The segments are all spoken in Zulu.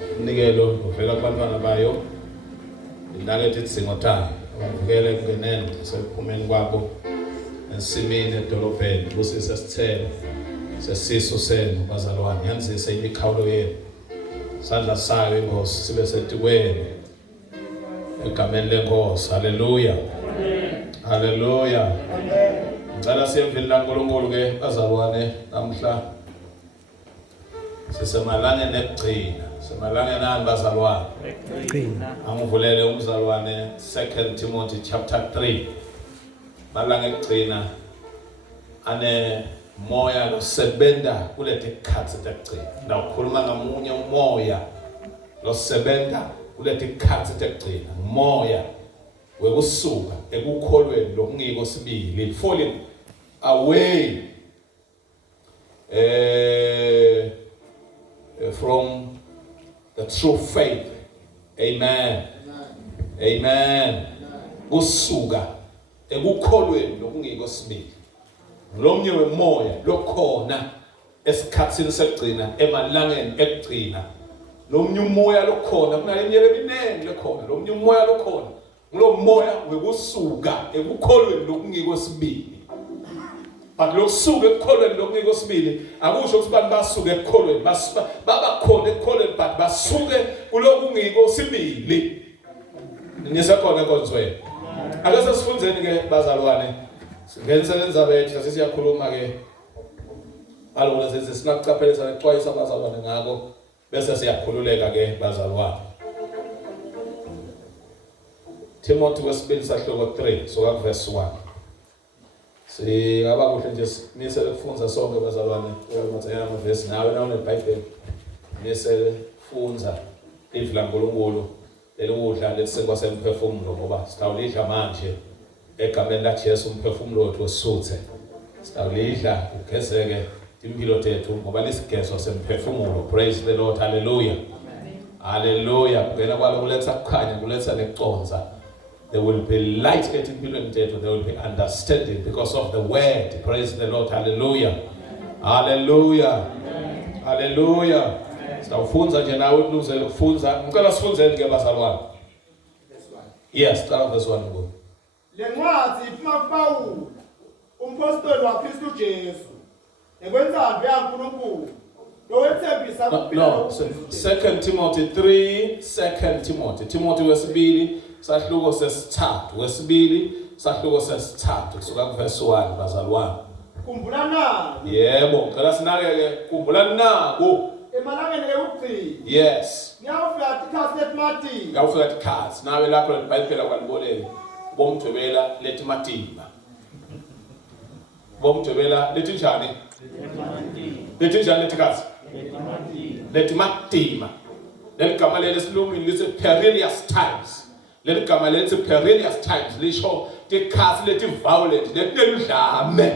Umnikelo uvela kubantwana bayo inakethe idzingo tayo uvukele kungenene sekuphumeni kwabo ensimini edolobheni kusise sithelo sesiso senu bazalwane yanzise imikhawulo yenu sandla sayo ingosi sibe setikweni egameni lenkosi. Haleluya, haleluya. Ngicela siyemvini laNkulunkulu ke bazalwane namhla sisemalangeni ekugcina. Semalangeni ani bazalwane? Ekugcina. Angivulele umzalwane 2 Timothy chapter 3. Malanga ekugcina ane moya losebenza kuleti khatsi tekugcina. Ndawukhuluma ngamunye umoya losebenza kuleti khatsi tekugcina. Umoya wekusuka ekukholweni lokungiko sibili, falling away from the true faith. Amen. Amen. Kusuka ekukholweni lokungiko sibili. Lomnye wemoya lokhona esikhatsini sekugcina emalangeni ekugcina. Lomnye umoya lokhona kunalenyele eminengi lekhona. Lomnye umoya lokhona lo moya wekusuka ekukholweni lokungiko sibili. But lokusuka ekukholweni lokungiko sibili akusho ukuthi abantu basuke ekukholweni babakhona ekukholweni but basuke kulokungiko sibili. Nisekhona konzweni. Ake sesifundzeni ke bazalwane. Ngensebenza bethu sesiyakhuluma ke alona senze sinakucaphelisa nexwayisa abazalwane ngako bese siyakhululeka ke bazalwane. Timothy wesibili sahloko 3 soka verse 1. Singaba kuhle nje nisele kufunza sonke bazalwane uyamatshela amavesi nawe nawe neBhayibheli nisele funza ivi laNkulunkulu elokudla lesisekwa semphefumulo ngoba sitawulidla manje egameni laJesu umphefumulo wethu osuthe. Sitawulidla ugezeke impilo tethu ngoba lesigezo semphefumulo. Praise the Lord. Hallelujah. Hallelujah. Kungena kwalo kuletha kukhanya kuletha neconza. There will be light getting empilweni tethu. There will be understanding because of the word. Praise the Lord. Hallelujah. Hallelujah. Hallelujah. Sitawufunza nje nawe uluzele kufunza. Ngicela sifunzeni ke bazalwane. Yes, start verse 1 go. Lencwadi iphuma kuPawulu umpostoli waKristu Jesu ekwenzalo yaNkulunkulu lowethembisa kuphila. No, 2 Timothy 3, 2 Timothy. Timothy wesibili sahluko sesithathu. Wesibili sahluko sesithathu kusuka ku verse 1 bazalwane. Khumbulana. Yebo, ngicela sinake khumbulana nako. Emalangeni ekugcina. Yes. Ngiyawufika ikhasi leTimoti. Ngiyawufika ikhasi nawe lapho leBhayibheli kwalibolele. Bomthwebela lethi matimba. Bomthwebela lethi njani? Lethi njani lethi kazi? Lethi matimba. Leligama lesilungwini lithi perilous times. Leligama lethi perilous times lisho tikhasi lethi violent lethi neludlame.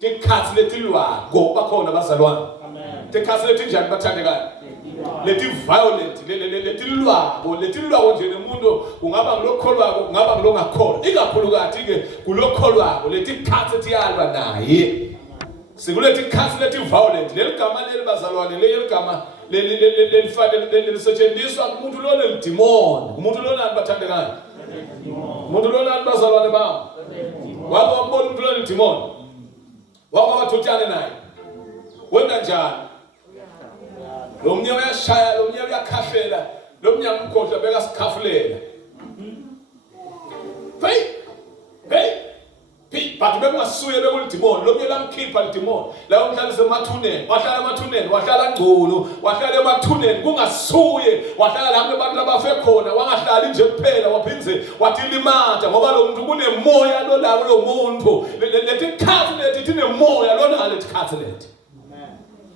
Tikhasi lethi lwago bakhona bazalwane. Tikhasi lethi njani bathandekayo? Lethi violent lethi lwabo nje nemuntu kungaba ngilokholwako kungaba ngilongakholwa ikakhulukazi ke kulokholwako lethi khatsi tiyalwa naye sikulethi khatsi lethi violent leligama leli bazalwane leligama lelifanele lisetshenziswa kumuntu lo nelidemon umuntu lo nani bathandekayo umuntu lo nani bazalwane bami wabo wabona umuntu lo nelidemon wabo bathutyane naye wena njani lo mnye uyashaya lo mnye uyakhafela lo mnye umkhohlwa beka sikhafulela but bekungasuye bekulidemon lo mnye lamkhipha lidemon la umhlalise emathuneni wahlala emathuneni wahlala ngcono wahlala emathuneni kungasuye wahlala lapho abantu labafe khona wangahlali nje kuphela waphinze watilimata ngoba lo muntu kunemoya lo lawo lo muntu lethi khathi lethi tinemoya lona lethi khathi lethi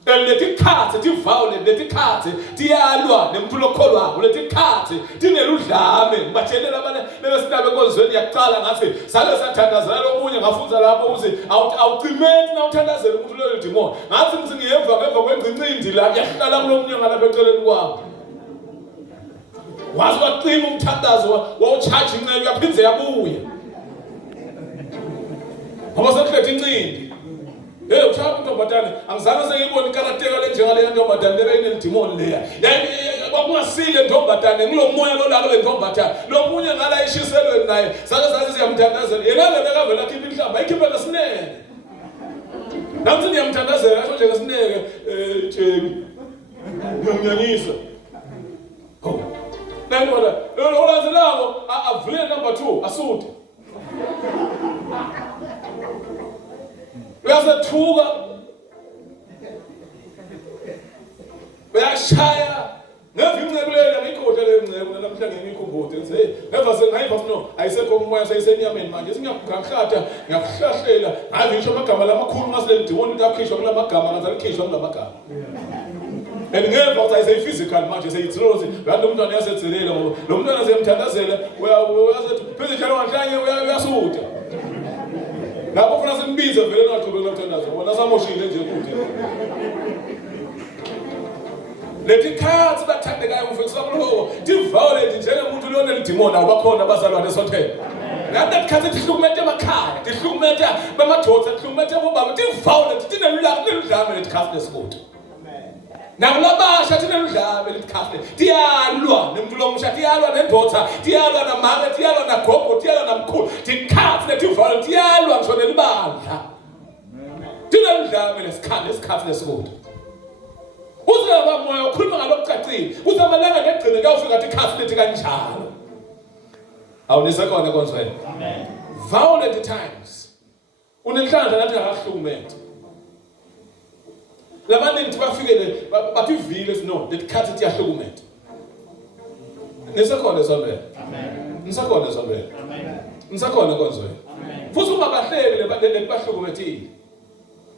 lethi khatsi ti-violent lethi khatsi tiyalwa nemuntu lokholwako lethi khatsi tineludlame ngibatshelela abanye bebesindabe enkonzweni yaqala ngathi sake sathandazela lomunye ngafunza lapho ukuthi awucimenti na uthandazela umuntu loyo demon ngathi ngithi ngiyeva kwengincindi la yahlala kulomunye ngalapha eceleni kwami wazi wacima umthandazo wawuchaji inceke yaphinze yabuya ngoba sekukhetha incindi. Uchaba intombazane angizange sengibone ikarakter le njengale ntombazane lebeyinedemon leya ungasile ntombatane kulomoya lolalo lentombatane lo munye ngala eshiselweni naye sake siyamthandazela yena ngeke khipha inhlamba ayikhiphe ngasineke namthi niyamthandazela asho nje ngasineke Jemi ngiyanyisa nangona lo lanzelako avule number 2 asude uyasethuka uyashaya ngeva incekulela ngikhohle le nceko namhlanje ngikhumbule ngithi ngeva sengayiva no ayisekho umoya sayisenyameni manje singakuhlahla ngiyakuhlahlela ngazi ngisho amagama lamakhulu ngasile ndibona kakhishwa kulamagama ngathi alikhishwa kulamagama ngeva ukuthi ayise physical manje seyithrozi lo mntwana yasetselela ngoba lo mntwana siyamthandazela uyasethi pheze njalo nganhlanye uyasuda lapho ufuna simbize vele ngaqhubeka ukuthandaza bona samoshile nje ukuthi lethi khathi bathandekayo ufekisa kulo diviolate njengomuntu lona lidimona abakhona abazalwane esothela ngathi khathi tihlukumete emakhaya tihlukumete bamadoda tihlukumete bobaba diviolate tineludlame lethi khathi lesikude nakulabasha tineludlame lethi khathi tiyalwa nemuntu lomusha tiyalwa nendoda tiyalwa namake tiyalwa nagogo tiyalwa namkhulu tikhathi lethi diviolate tiyalwa ngisho nelibandla tineludlame lesikhathi lesikude uzaba moya ukhuluma ngalokucacile uzamalanga negcine kuyofika ikhathi lethi kanjalo awunisekona konzwela amen violent times unenhlanhla nathi akahlukumete labaningi bafikele bathi vile sino lethi tiyahlukumete nisekhona zonke amen nisekhona zonke amen nisekhona konzwela amen futhi ungabahleki lebahlukumetile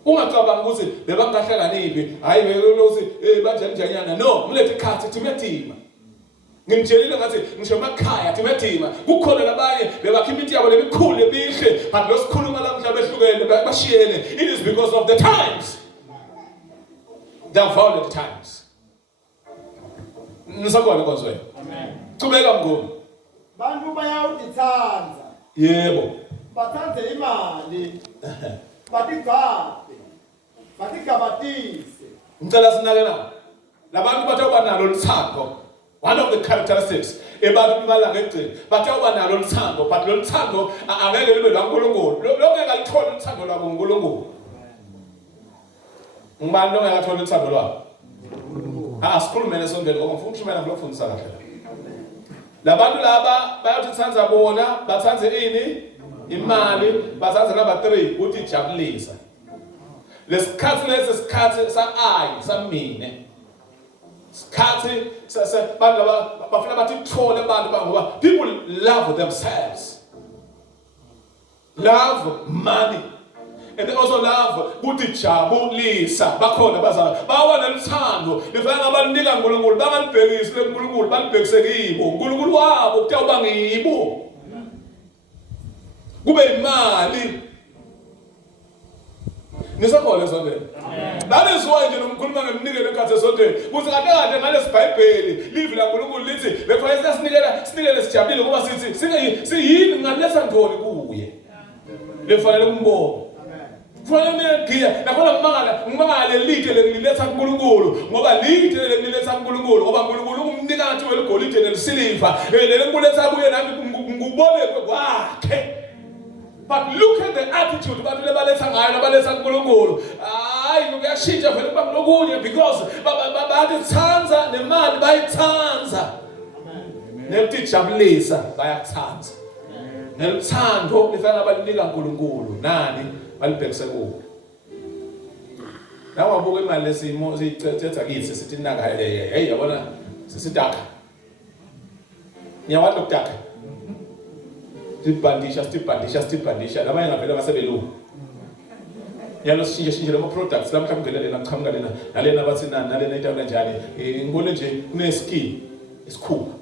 ungacabanga ukuthi bebangahlakaniphi hayi belokuthi banjani no mlethe ikhathi thimethima ngimtshelile ngathi ngisho emakhaya thimethima kukhona labanye bebakhipha into yabo lemikhulu emihle but lo sikhuluma la mhlaba ehlukene bashiyene it is because of the times the violent times nisakona konzwe amen cubeka mngoma bantu bayawudithanza yebo bathanze imali batigabatise ngicela sinakela labantu bathe banalo luthando one of the characteristics ebantu balanga egcina bathe banalo luthando but lo luthando angeke libe lwaNkulunkulu lokho ngalithola luthando lwabo uNkulunkulu ngibani ongakathola uthando lwabo asikhulumene sondela ngoba ngifuna ukushumela ngilofundisa kahle labantu laba bayathi tsanza bona bathanze ini imali bathanze number 3 uthi jabulisa lesikhathi lesikhathi samine sikhathi abantu laba bafuna bathi thole abantu ngoba people love themselves, love money, and they also love ukuthi jabulisa. Bakhona bazalwane bawana luthando lifana ngabanika uNkulunkulu bangalibhekisi leNkulunkulu balibhekise kibo uNkulunkulu wabo kuthiwa ngibo kube imali nisakhona sonke. That is why nje nomkhuluma ngemnikelo ekhathe sonke kuthi kade ngalesi Bhayibheli live la uNkulunkulu lithi bekhona sinikele sijabulile ngoba sithi siyini ngalesa ntoni kuye lefanele kumbona. Kufanele ngiya nakhona ngimangale lite lengiletha kuNkulunkulu ngoba lite lengiletha kuNkulunkulu ngoba uNkulunkulu umnika ngathi weligolide nelisiliva lengiletha kuye nami ngubone kwakhe. But look at the attitude abantu lebaletha ngayo nabaletha kuNkulunkulu. Hayi kuyashintsha vele kuba kulokunye because bayathanza nemali bayithanza. Amen. Nelitijabulisa bayakuthanza. Nelithando lifana abalinika uNkulunkulu nani balibhekise kuwo. Nawa buke imali lesimo siyithetha kithi sithi naka hey yabona sisitaka. Nyawathi lokutaka. Stipandisha labanye ngavela basebelungu yalo shintshe lama products la mhlawumbe ngelela ngichamuka lena nalena bathi nalena into kanjani ngibone nje kuneskill isikhumba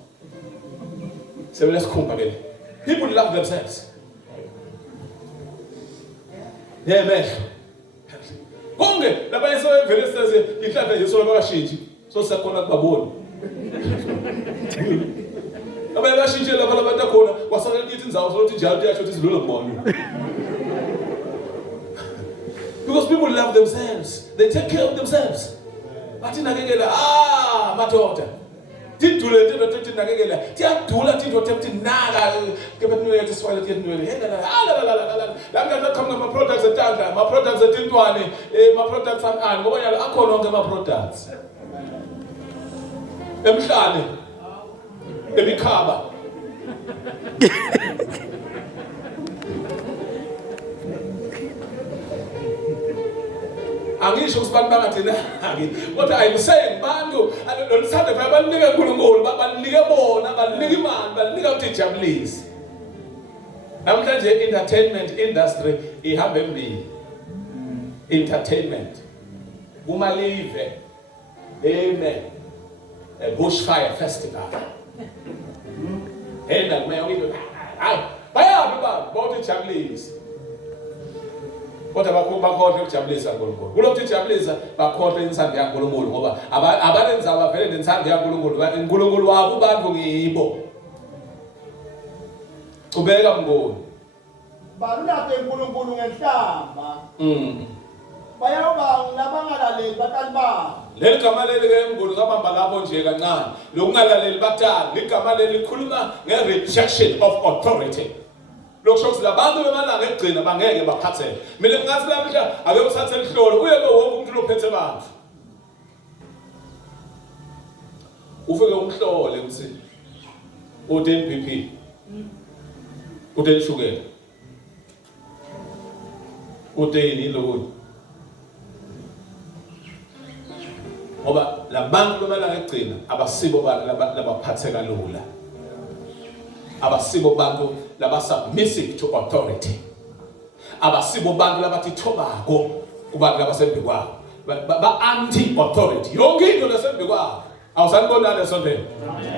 sebele isikhumba ke. People love themselves. Yeah man. Konke labanye sebevele seze ihlahla nje solo bakashintshi so siyakhona kubabona. Abanye bashintshe lapha labantu akhona wasala lithi indzawo sokuthi njalo yasho ukuthi silolo kubona. Because people love themselves, they take care of themselves. Bathi nakekela madoda tidule into ethi nakekela tiyadula into ethi naka ke bethu yethu swala tidule la khamba ama products etandla ama products etintwane ama products ani ngoba nyalo akhona onke ama products emhlane emikhaba angisho ukuthi bangathina kodwa I'm saying bantu lolusande babanike uNkulunkulu babanike bona banike imali banike ukujabulisa namhlanje entertainment industry ihamba embili entertainment kumalive amen a bushfire festival enda kumeya ukuthi hayi bayabe bonke ujabulisa kodwa bakhohle ukujabulisa uNkulunkulu kulokhu ujabulisa bakhohle insando yaNkulunkulu ngoba abalenza bavele nensando yaNkulunkulu uNkulunkulu wabo abantu ngibo ubeka mboni balulaphe uNkulunkulu ngenhlamba bayayoba nabangalaleli batali babo leli gama leli ke ngulu kabamba lapho nje kancane lokungalaleli batali ligama leli likhuluma nge-rejection of authority lokusho ukuthi labantu bemalanga ekugcina bangeke baphatheke mina ngathi lamhla ake usathe lihlolo uye ke wonke umuntu lophethe abantu ufike umhlole ukuthi u10 BP u10 shukela u10 lokho ngoba labantu bemalanga ekugcina abasibo bantu labaphatheka lula abasibo bantu labasubmissive to authority abasibo bantu labathithobako kubantu labasembi kwabo ba anti authority yonke into lesembi kwabo awusanibona lesondela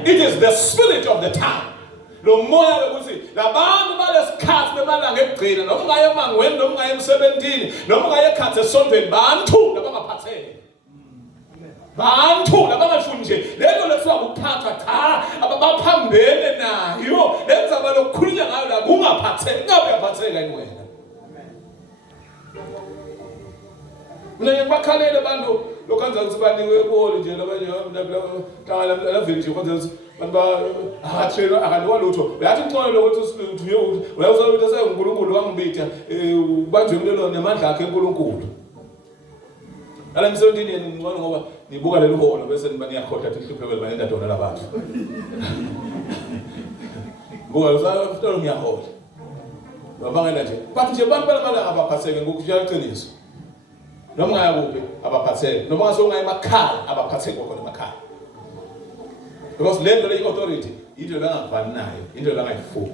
it is the spirit of the time lo moya ukuthi labantu balesikhathi bemalanga ekugcina noma ungaye emangweni noma ungaye emsebentini noma ungaye ekhathi esondweni bantu labangaphatheke bantu labangafuni nje lento lesuka ukuphatha cha abaphambene nayo lenza balokukhulunywa ngayo la kungaphatheki ngabe yaphatheka yini wena mina ngiyakhalele bantu lokwenza ukuthi baniwe ekoli nje labanye hlangana laveli nje kwenza ukuthi bantu athena akaniwa lutho uyathi ngcono lokuthi uthuye uyawuzwa ukuthi seNkulunkulu wangibitha ubanjwe umlelo nemandla akhe eNkulunkulu ala msondini ngicela ngoba nibuka lelo holo bese nibaniyakhotha ihlupheko libanenda dona labantu ngoba usafuna ngiyahola babangela nje bathi nje bantu balala abaphatheke ngokujala iqiniso noma ngaya kuphi abaphatheke noma ngasonga emakhaya abaphatheke khona emakhaya because lento le authority into bangavani nayo into bangayifuni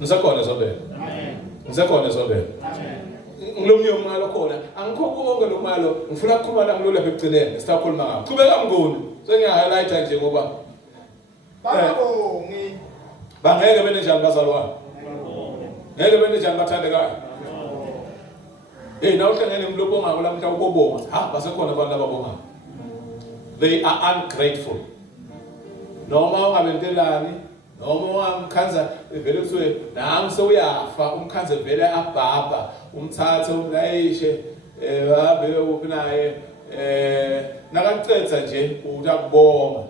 nisakhona zobela amen nisakhona zobela amen ngilomnye umalo khona angikho konke lo malo ngifuna ukukhuluma la ngilo lapha ekugcineni sitakhuluma ngakho qhubeka mnguni sengiya-highlighta nje ngoba bangabongi bangeke bene njani bazalwane ngeke bene njani bathandekayo na uhlangene nomlobongako la mhla ubobonga basekhona abantu ababongayo they are ungrateful noma ungabentelani noma umkhanza vele kuthiwe nami sewuyafa umkhanza vele abhabha umthathe umlayishe babe uphi naye nakacetha nje utakubonga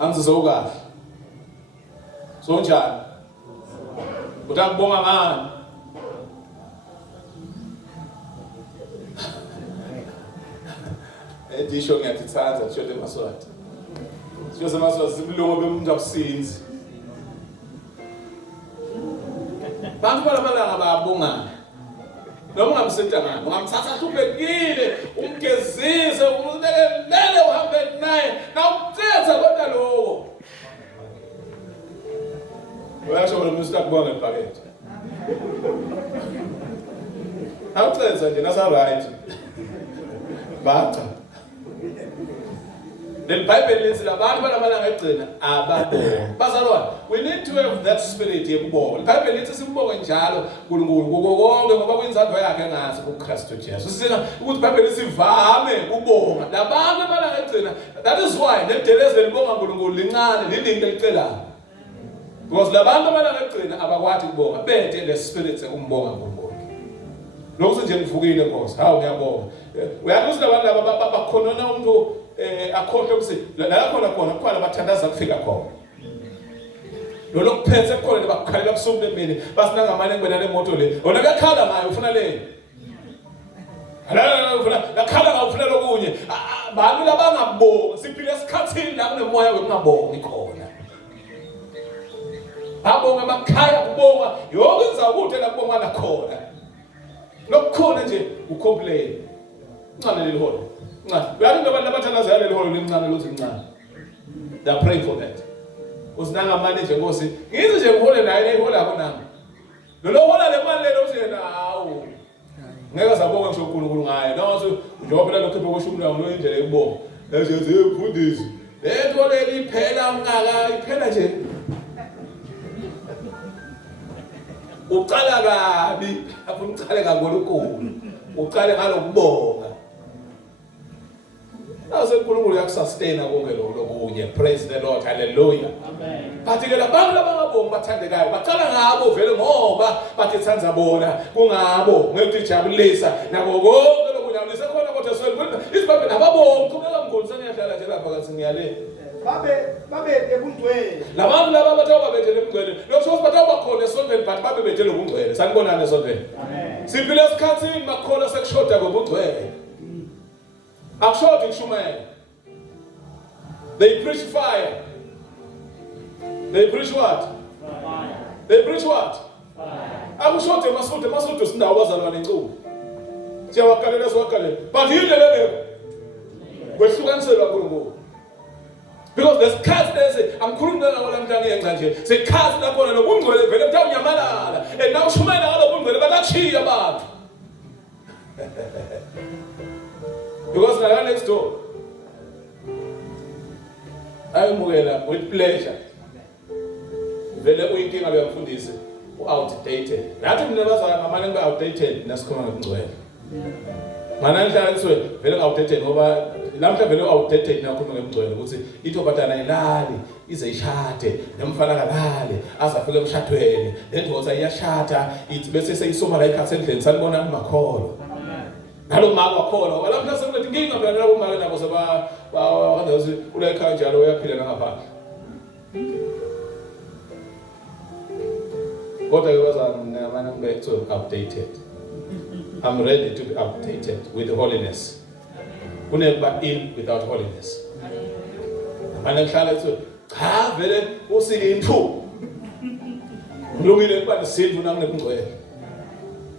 angizizwe kahle so njani utakubonga ngani edisho ngiyatithatha disho lemaswati disho semaswati simlungu bemuntu akusinzi bantu balamalanga bayabongana noma ungamsentangana ungamthatha hluphekile umgezise umlekelele uhambe naye nawucetha kodwa lowo uyasho bona umuntu akubonga ebhakede awucetha nje nasa right bacha the Bible lithi labantu balamalanga egcina ababonga bazalwane we need to have that spirit yekubonga the Bible lithi simbonge njalo uNkulunkulu konke ngoba kwenzando yakhe ngazi kuKristu Jesu sisina ukuthi Bible lisivame ukubonga labantu abalanga egcina that is why nedeleze libonga uNkulunkulu lincane lilinto elicelayo because labantu abalanga egcina abakwathi ukubonga bethe le spirit sekumbonga uNkulunkulu lokho nje ngivukile Nkosi hawu ngiyabonga uyazi labantu laba bakhonona umuntu akhohle ukuthi la khona kukhona bathandaza kufika khona lo kuphethe khona bakukhalela kusuku lemini basinanga amane ngibena le moto le wona kuyakhala ngayo ufuna le lakhala ngawufuna lokunye abantu labangabongi siphile esikhathini la kunemoya wekungabongi khona abonga amakhaya kubonga yonke inzakude lapho ngala khona lokukhona nje ucomplain ncane leli holo ncane uyathi abantu abathandaza leli holo lincane lozincane they are praying for that usinanga manje nje Nkosi ngize nje ngihole naye lehola konami lo hola le mali lelo usena hawu ngeke sabonga ngisho uNkulunkulu ngaye naso njengoba lokho ephokosha umlayo lo indlela yokubonga ezenze imfundisi lento leli iphela ungaka iphela nje uqala kabi afuna uqale ngaNkulunkulu uqale ngalokubonga naso uNkulunkulu uyakusustain konke lokunye praise the Lord hallelujah amen bathi ke labantu abangabongi bathandekayo baqala ngabo vele ngoba bathi tsanza bona kungabo ngeke ijabulisa nako konke lokujabulisa khona kodwa soyibona isibambe nababongi kubeka mngolisa ngiyahlala nje lapha kasi ngiyale babe ebungcwele labantu laba bathawa bethele ebungcwele lokho bathawa bakhona esontweni but babe bethele ubungcwele sanibonana esontweni amen siphile esikhathini bakhona sekushoda ngobungcwele akushodi ngishumayela they preach fire. They preach what? Fire. They preach what? Fire. Akushote masude sindawo bazalwa nencubo. Siyawakalela siwakalela. But yile leyo kwehlukanisela kuNkulunkulu. Because the scarce there angikhuluma ngawo lamhlanje ngenxa nje. Sekhazi lapho nobungcwele vele mthatha unyamalala. Na ushumayela ngalo bungcwele balachiya abantu. Because la next door ayemukela with pleasure vele uyinkinga leyamfundisi outdated nathi mina bazana ngamanye ngibe outdated nasikhuluma ngokungcwele mana ngihlala ngiswe vele outdated ngoba lamhla vele outdated nakhuluma ngokungcwele ukuthi ithobatana ilali ize ishade nemfana kalale azafika emshadweni lendoda iyashada ithi bese seyisoma la ikhasi endleni sanibona makholo nalo mama wakhona ngoba lamhla sekulethe inkinga phela labo mama nabo kangazi ule ekhaya njalo uyaphila ngaphandle kodwa bazana mina ngibe to updated I'm ready to be updated with holiness kunekuba in without holiness mina ngihlala ethi cha vele usiyinthu ngilungile kuba nesintu nanginekungcwele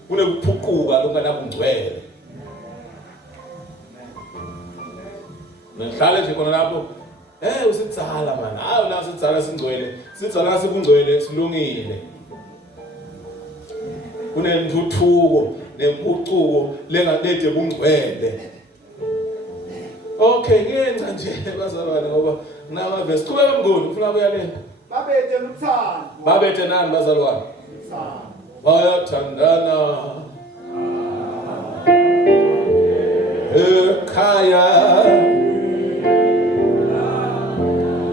kunekuphuquka lokunganabungcwele ngihlale nje khona lapho usitsala man hayi la sitsala singcwele sitsala sibungcwele silungile kunentuthuko nempucuko lengadede bungcwele okay ngenza nje bazalwane ngoba ngamavesi qhubeka mngoni ufuna ukuyalela babethe uthando babethe nani bazalwane bayathandana ekhaya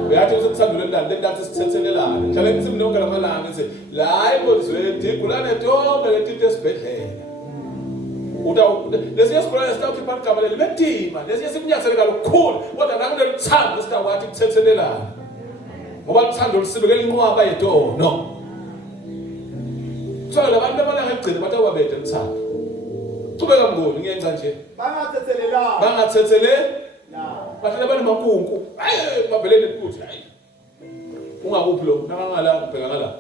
uyathi usithando lendalo lendathi sithethelelana njalo emsimini yonke lamalanga ethi la ayibonizwe igulane tonke letinto esibhedlela lesiye sikhulane sitawukhipha igama leli bedima lesiye sikunyathele kalukhulu kodwa nakunelithando sitawuthi kuthethelelana ngoba uthando lusibekela inqwaba yedono so labantu amalanga egcina bathawa bethe uthando qhubeka mngoni ngiyenza nje bangathethelelana bahlala banemakunku babelene ukuthi hayi ungakuphi lo nakangala ubheka ngala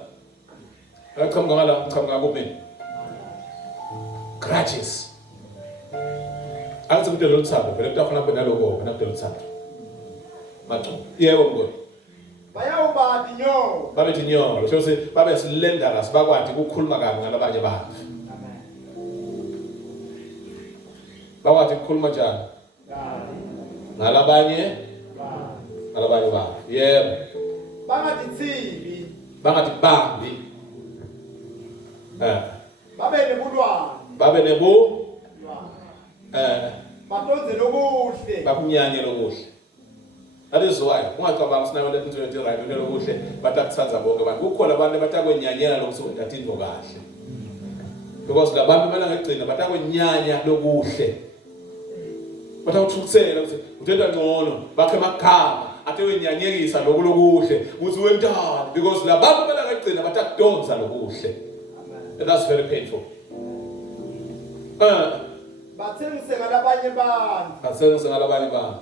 akachamuka ngala uchamuka kuphi grudges akuthi lo thando vele kutafuna bona lokho nakho lo thando macho yebo ngoni bayawubathi nyo babethi nyo lo shose babe silendera sibakwathi ukukhuluma kabi ngalabanye abantu bakwathi ukukhuluma njani ngalabanye ba yebo bangathi tsibi bangathi bambi babe nebu batonze lokuhle bakunyanye lokuhle that is why ungacabanga sinayo le into ethi right lokuhle batakutsanza bonke abantu kukhona abantu abatakwenyanyela lokuthi wenza into kahle because labantu bana ngegcina batakwenyanya lokuhle batawuthuthela ukuthi uthetha ngcono bakhe emakhaya ate wenyanyekisa lokuhle ukuthi wentana because labantu bana ngegcina batakudonsa lokuhle. And that's very painful. bathengise ngalabanye bantu Bathengise ngalabanye bantu.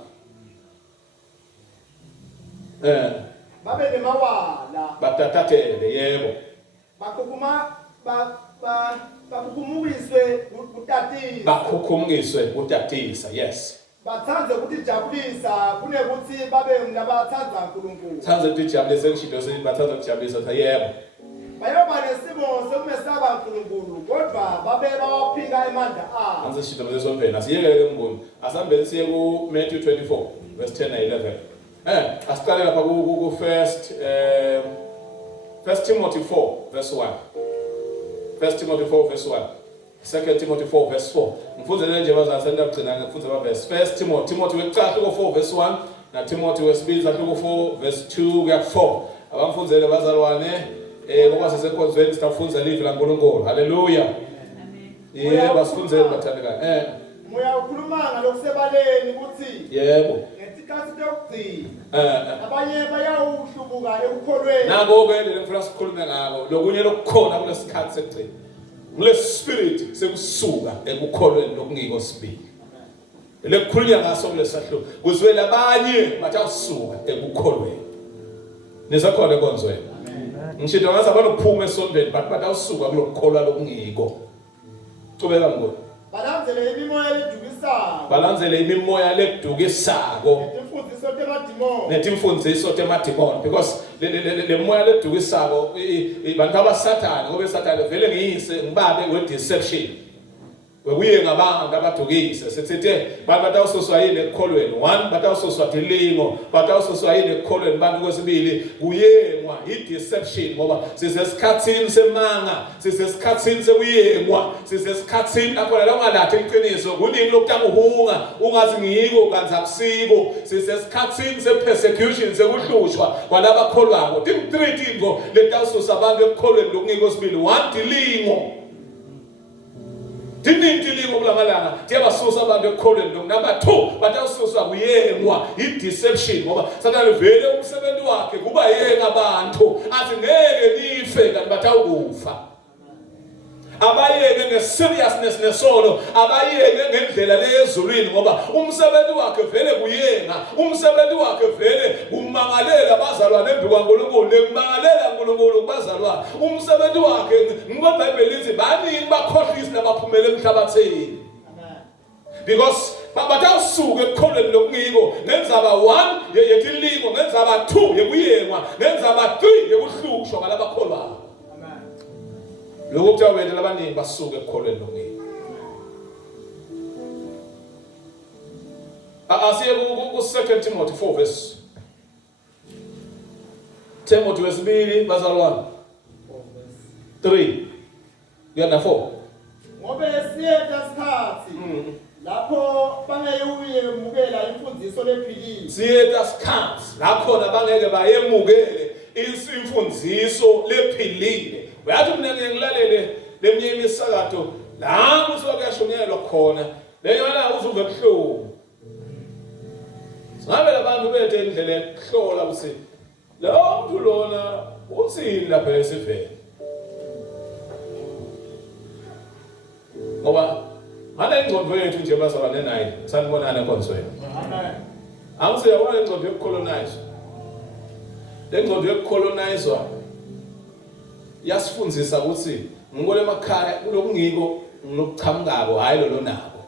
babe nemawala Batathathele yebo. bakukumuliswe kutatisa Bakhukhumukiswe utatisa, yes. bathanze ukuthi jabulisa kunekuthi babe ngabathanza uNkulunkulu Thanze ukuthi jabulise ngisho ukuthi bathanza ukujabulisa yebo. bayoba nesimo sokumesaba uNkulunkulu kodwa babe bawaphinga emandla abo Anze shisho lesomveni asiyekele mboni. Asambeni siye ku Matthew 24 verse 10 and 11. Asiqale lapha ku First Timothy 4 verse 1. First Timothy 4 verse 1. 2 Timothy 4 verse 4. Ngifundele nje bazasenda kugcina ngifundze ba verse. First Timothy wekuqala ku 4 verse 1 na Timothy wesibili ku 4 verse 2 kuya 4. Abamfundzele bazalwane ngoba sisekonzweni sitafundza live laNkulunkulu. Hallelujah. Amen. Yebo basifundzele bathandekayo. Moya ukhuluma ngalokusebaleni ukuthi yebo ngesikhathi sokugcina abanye bayawuhlubuka ekukholweni nako ke ngifuna sikhulume ngako lokunye lokukhona kulesikhathi sekugcina ngule spirit sekusuka ekukholweni lokungiko sibili lekukhulunywa ngaso kulesahluko kuzwela abanye batawusuka ekukholweni nisakhona ekonzweni ngisho ngathi abanokuphuma esondweni batawusuka kulokukholwa lokungiko cubeka ngoko balandzele imimoya ledukisako netimfundiso temadimoni because le moya ledukisako bantu abasathane ngoba esathane vele ngiyise ngibabe we-deception wekuye ngabantu abadukise sithethe bantu batawususwa yini ekukholweni one batawususwa dilingo batawususwa yini ekukholweni bantu kwesibili kuyengwa i-deception ngoba sisesikhathini semanga sisesikhathini sekuyengwa sisesikhathini lapho la ungalathe iqiniso kuningi lokutakuhunga ungazi ngiyiko kanti akusiko sisesikhathini se-persecution sekuhlushwa kwalabakholwako three tingo letawususa abantu ekukholweni lokungiko sibili one dilingo Dilingo kulamalanga tiyabasusa abantu ekukholweni number 2 batawususwa kuyengwa i-deception ngoba sathane vele umsebenzi wakhe kuba yenga abantu athi ngeke nife kanti batawukufa abayeke nge-seriousness nesono abayeke ngendlela leyezulwini ngoba umsebenzi wakhe vele kuyenga umsebenzi wakhe vele kumangalela abazalwane embi kwaNkulunkulu nekumangalela uNkulunkulu kubazalwane umsebenzi wakhe ngoba iBhayibheli lithi baningi bakhohlisi nabaphumela emhlabathini because batawusuka ekukholweni lokungiko ngenzaba 1 yetilingo ngenzaba 2 yekuyengwa ngenzaba 3 yekuhlushwa ngalabakholwayo lokho kuthiwa wena labaningi basuke ekukholweni lokungiko asiye ku 2 Timothy 4 verse Timothy wesibili bazalwane 3 yana 4 ngoba siyeda sikhathi lapho bangeyemukela imfundiso lephilile siyeda sikhathi lapho bangeke bayemukele imfundiso lephilile uyathi mina ngilalele leminye imisakato la uthi wakuyashonyelwa khona leyona uzuve ebuhlungu singabe labantu bethe indlela ekuhlola ukuthi lo muntu lona uthini lapha esiveni ngoba ngale ingqondo yethu nje bazalwane naye sanibonana konzweni amen awusiyabona ingqondo yokucolonize le ngqondo yokucolonizwa yasifundzisa ukuthi ngikole emakhaya kulokungiko ngilokuchamukako hayi lo nabo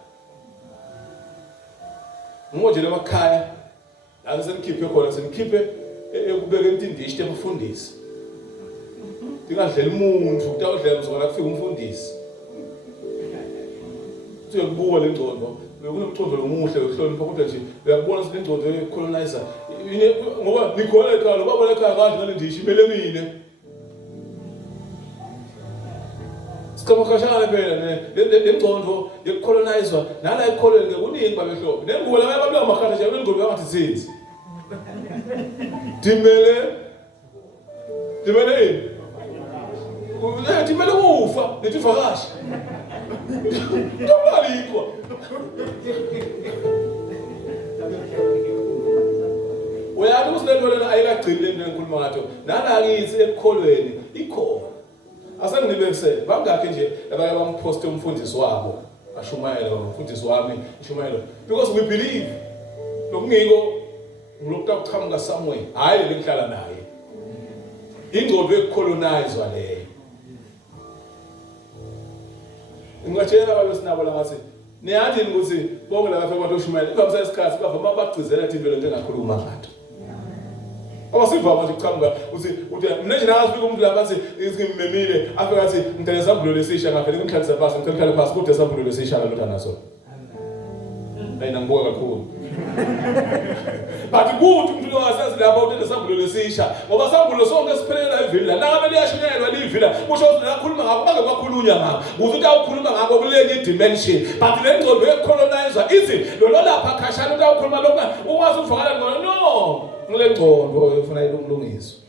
ngoje lemakhaya la senikhiphe khona senikhiphe ekubeka intindishi temfundisi dingadlela umuntu utawudlela mzona kufika umfundisi uyokubuka le ngqondo bekunomcondo lomuhle wokuhlonipha kodwa nje uyakubona ukuthi le ngqondo yokucolonizer ngoba nikhola ekhaya lo baba lekhaya kade ngale ndishi imele mina Sikamkhashana phela le ngcondo yokucolonizwa nala ekholweni kuningi babehlobo nengubo la babeka amakhanda nje ngqondo yangathi tsinzi dimele yini dimele ufa netivakashi Ndobalikho. Uyathi usilento lena ayikagcini le nto engikhuluma ngayo. Nana ngithi ekukholweni ikhona. Asengilibekisele bangakhe nje abanye bamposte umfundisi wabo ashumayela umfundisi wami ishumayelo because we believe lokungiko ngilokutaqhamuka somewhere hayi lengihlala naye ingqondo ecolonizwa leyo ngingatshela abantu sinabo la ngathi niyathi ukuthi bonke la bafika batoshumayela ivamsa isikhathi bavama bagcizela ukuthi impilo into engakhuluma ngayo awasivama nje kuchamuka uthi mina nje nakafika umuntu la bathi ngimemile afika athi ngicela isambulo lesisha ngavele ngimhlalisa phansi ngicela phansi kodwa isambulo lesisha lolutha naso ayina ngibuka kakhulu bathi kuthi umuntu ongasazi lapha uthi isambulo lesisha ngoba isambulo sonke siphelela evila la ngabe liyashunyelwa livila kusho ukuthi lakhuluma ngakho bange bakhulunywa ngakho ukuthi awukhuluma ngakho kulenye dimension but le ngqondo ecolonizer ithi lo lapha khashana uthi awukhuluma lokho ukwazi uvakala ngona no ngile ngqondo efuna ilungilungiswe.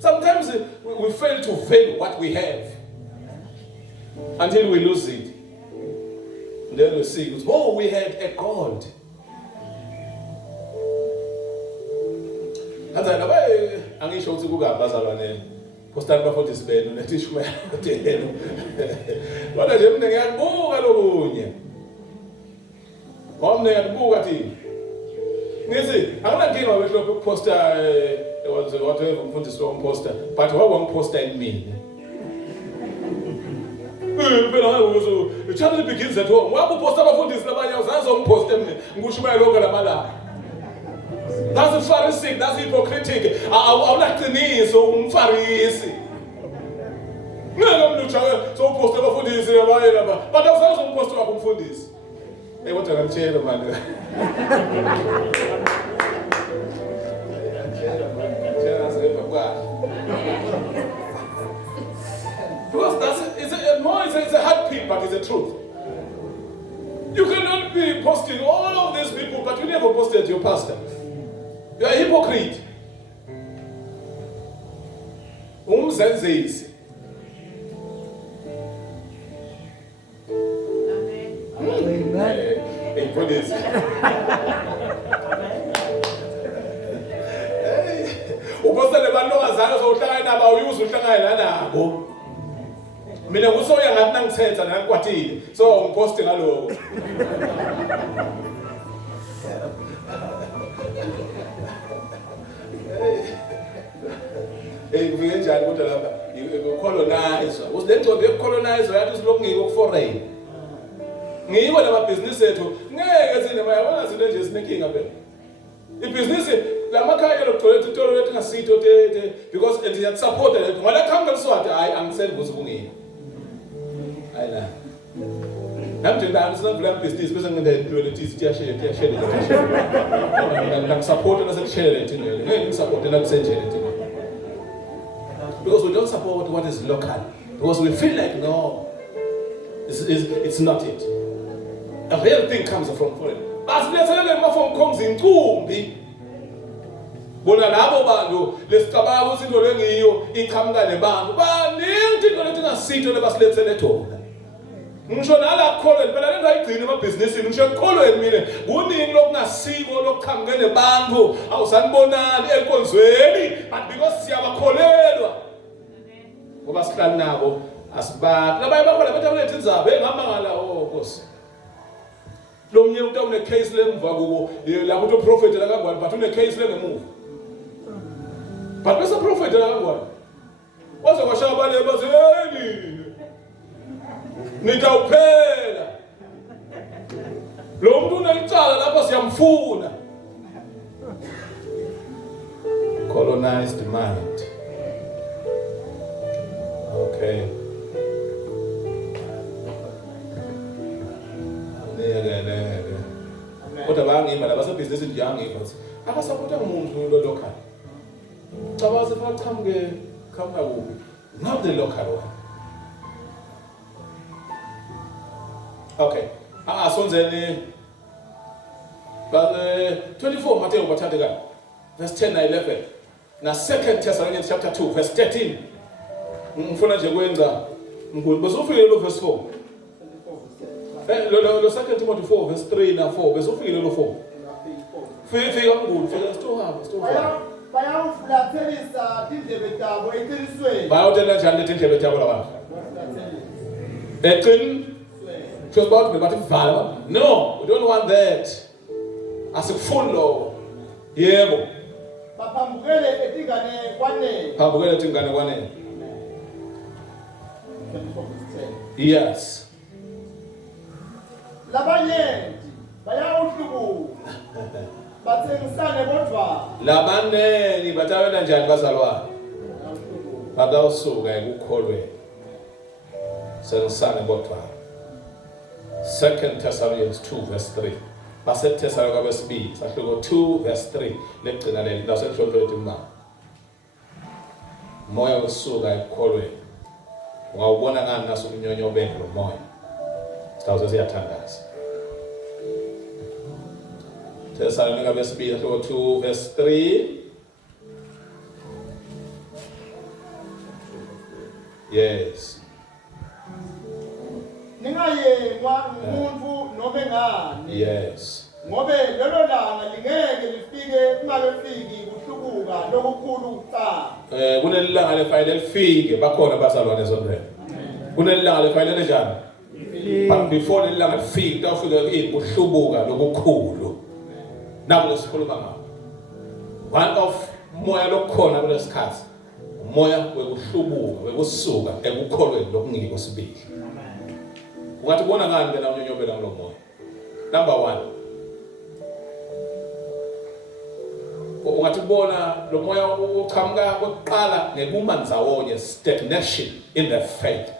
Sometimes we fail to value what we have until we lose it. And then we see, oh, we had a God. Kanzana angisho ukuthi kukabazalwane postani bafundisi benu netishumayela hotelo. Kodwa nje mina ngiyakubuka lokunye. Omne yakubuka thina. Ngithi akunankinga wethu ukuposta whatever umfundisi womposta but wawangposta mina. Phela ngayo the channel begins at home. Wabuposta abafundisi labanye awuzazi umposta mina ngikushumayela lonke lamalanga. That's a Pharisee, that's hypocritic. Awunaqiniso umfarisi. Ngeke mlutsha so uposta abafundisi labanye laba. But awuzazi umposta wakho umfundisi. What I'm saying, man. Because it's a hard pit, but it's the truth. You cannot be posting all of these people, but you never posted your pastor. You are a hypocrite. Umzenzisi. Police. Uposta lebanokazana sohlangana nabo uyuza uhlangana nabo. Mina kusoya ngathi nangithetha nangikwatile. So ngiposte ngaloko. Kufike njani kodwa lapha colonizer. Usilengqondo yecolonizer yathi silokhu ngiko foreign. Ngiyibo lama business ethu ngeke sine bayabona izinto nje sinenkinga phela ibhizinisi lamakhaya lokuthola itoro lethu ngasitho tete because it support lethu ngoba khanga liswathi hayi angisendi ukuthi kungini hayi la namje ndani sinavula business bese ngindayiphiwe lethi tiyashare ngisupport nasekushare lethi ngeke ngisupport nakusenjele lethi because we don't support what is local because we feel like no it's not it. A real thing comes from foreign. Asilethelele mafo mkhonzi inkumbi. Bona labo bantu lesicabanga ukuthi into lengiyo iqhamuka nebantu. Baningi into lethi ngasitho lebasilethele thona. Ngisho nala kholweni phela lento ayigcina emabhizinisini ngisho ekholweni mina kuningi lokungasiko lokuqhamuke nebantu awusanibonani enkonzweni but because siyabakholelwa. Ngoba sihlala nabo asibati labanye bakhona bethu abalethe indzaba engamangala Nkosi. Lo mnye umuntu une case lemva kubo lapho uthi prophet la kangwani but une case lengemuva. But bese prophet la kangwani. Waze kwashaya abale bathi hey nitawuphela. Lo muntu unelicala lapha siyamfuna. Colonized mind. Okay. Kodwa bayangima laba sebhizinisi nje yangiva ukuthi akasapota umuntu lo local. Cabaza baqhamuke khapha kuphi? Not the local one. Okay. Sonzeni 24 Matthew verse 10 and 11. Now 2 Thessalonians chapter 2 verse 13. ngifuna nje kwenza ngikho bese ufike lo verse 4 lo 2 Timothy 4 verse 3 na 4 bese ufike lo 4 fika mngulu fika stohamba bayawufulathelisa indlebe zabo eqinisweni bayawutela njani lethi indlebe zabo labantu eqin just about me bathi vala no we don't want that asikufuni lo yebo baphambukele etingane kwanele phambukele etingane kwanele yes labanye bayawuhlubuka bathengisane kodwa labaneni batawena njani bazalwane batawusuka ekukholweni sengisane kodwa 2 Thessalonians 2 verse 3 baseThesalonika kwesibili sahluko 2 verse 3 legcina leli nasenhlonhlweni imali moya usuka ekukholweni ungawubona ngani naso umnyonyobelo lo moya sitawuze siyathandaza Thesalonika kwesibili sahluko 2 verse 3 yes ningayengwa umuntu noma ngani yes ngobe lelo langa lingeke lifike kungabefiki kuhlubuka lokukhulu ukucala kunelilanga lefayile lifike bakhona bazalwane zonke kunelilanga lefayile njani but before lelilanga lifike tawufika kuhlubuka lokukhulu naku lesikhuluma ngakho one of moya lokukhona kulesikhathi umoya wekuhlubuka wekusuka ekukholweni lokungiko sibili ungathi bona ngani ke na unyonyobela lo moya number 1 ungathi bona lo moya uqhamuka kokuqala ngekumanzawonye stagnation in the faith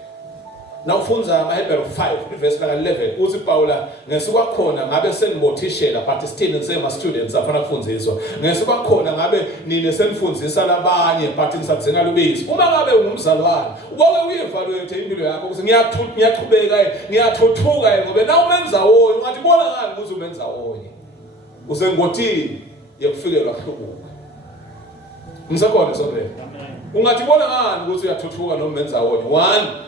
now ufunza amaHebrew 5 verse 11 uthi Paula ngesukwakhona ngabe senibothishela but still nisema students afana kufundiswa ngesukwakhona ngabe nine senifundisa labanye but nisakuzena lubizi uma ngabe ungumzalwane uboke uyevaluate impilo yakho ukuthi ngiyaqhubeka ngiyathuthuka ngoba na umenza wonke ungathi bona ngani ukuthi umenza wonke usengotini yekufikelwa hlubuka msakhona sonke ungathi bona ngani ukuthi uyathuthuka noma umenza wonke 1